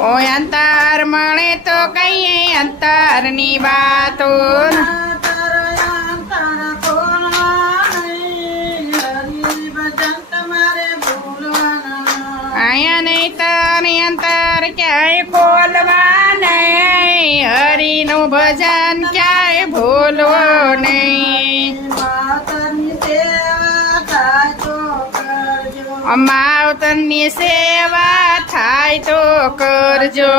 ઓ અંતર મળે તો કહીએ અંતરની વાતો આયા નહીં તારી અંતર ક્યાંય ખોલવા નહીં હરિનું ભજન ક્યાંય ભૂલવો નહીં માવતરની સેવા થાય તો કરજો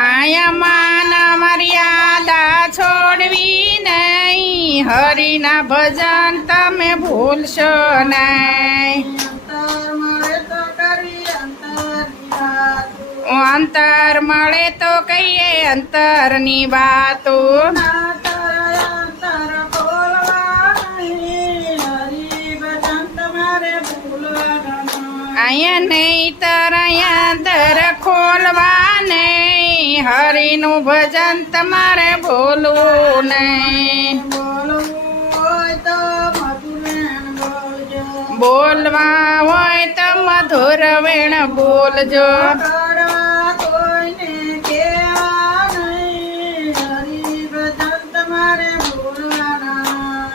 આયા માન મર્યાદા છોડવી નહીં હરિના ભજન તમે ભૂલશો નહીં અંતર મળે તો કહીએ અંતરની વાતો અહીંયા નહીં તરયા દર ખોલવા નહીં હરિનું ભજન તમારે બોલવું નહીં બોલવા હોય તો મધુર વેણ બોલજો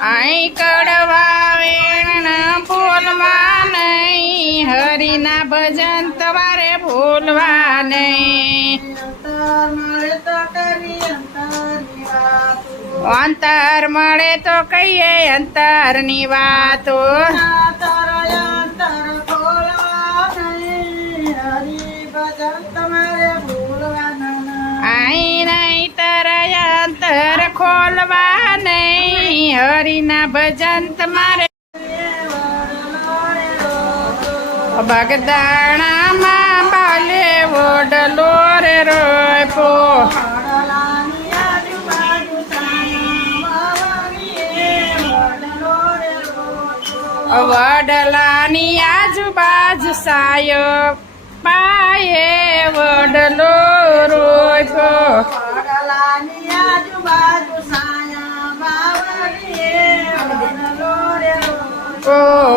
આઈ કડવા વેણ બોલવા નહીં હરિના ભજન તમારે ભૂલવા નહીં અંતર મળે તો કહીએ અંતરની વાતો આઈ નહીં તરયા અંતર ખોલવા નહીં હરિના ભજન તમારે બગદાણામાં બાલે વડલો રે રોપો વડલાની આજુબાજુ સાયો પાયે વડલો રોપો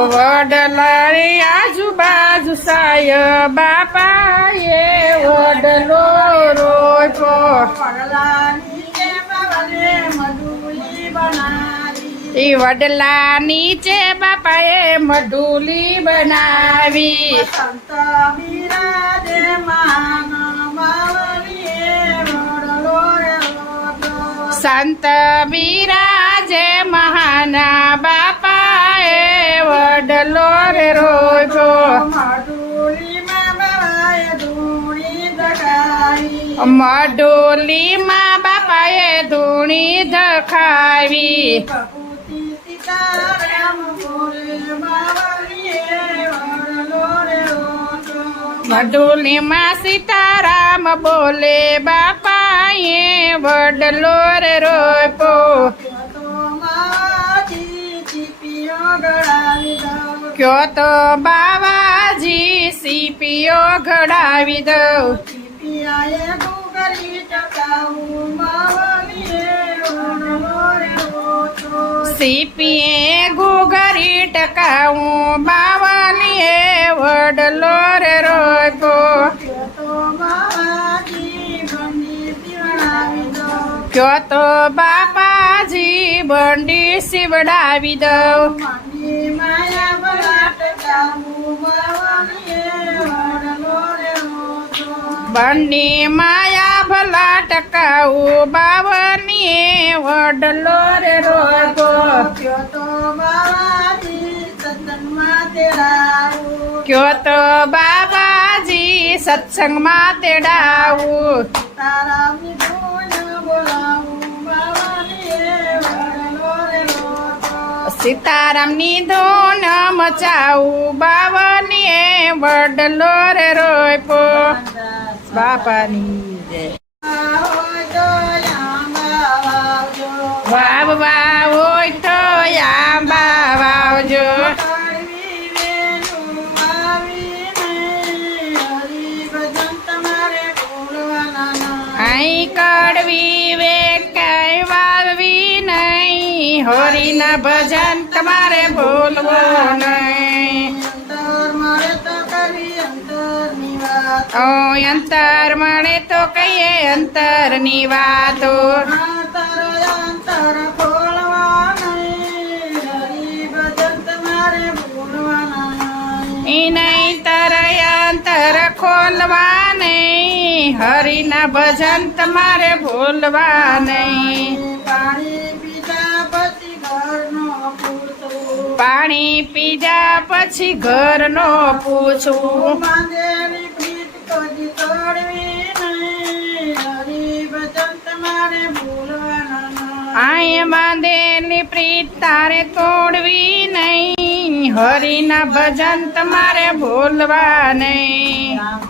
વડલાની આજુબાજુ સાય બાપાએ વડલો રોપો ઈ વડલા નીચે બાપાએ મઢુલી બનાવી સંત બિરાજે મહાના બાપાએ વડલો રે રોજો મઢોલીમાં બાપાએ ધૂણી ધખાવી મઢોલીમાં સીતારામ બોલે બાપાએ વડલો રે રોપો ક્યો તો બાવાજી સીપીઓ ઘડાવી દઉં સીપીએ ગુગરી ટકાવું બાવલીએ વડલો રે રોપો ક્યો તો બાપાજી બંડી સીવડાવી દઉં બંડી માયા ભલા ટકાવું બાવલીએ વડલો રે રોપો ક્યો તો બાબાજી સત્સંગમાં તેડાવું સીતારામની ધૂન મચાવું બાવલીએ વડલો રે રોપો બાપાની જય વાવવા હોય તો આંબા વાવજો આઈ કડવી વે કઈ વાવવી નહીં હરિના ભજન તમારે ભૂલવો નહીં. અંતર મળે તો કરી અંતરની વાત. ઓ અંતર મળે તો કહીએ અંતરની વાતો. અંતર ખોલવા નહીં, હરિભજન તમારે ભૂલવાના નહીં. ઈ નહીં અંતર ખોલવા નહીં, હરિના ભજન તમારે ભૂલવા નહીં. પાણી પીધા પછી ઘરનો પૂછવું. પાણી પીધા પછી ઘરનો પૂછવું. બાંધેલી પ્રીત કોઈ તોડવી નહીં, હરિભજન તમારે ભૂલવાના નહીં. આય બાંધેલી પ્રીત તારે તોડવી નહીં, હરિના ભજન તમારે ભૂલવા નહીં. રામ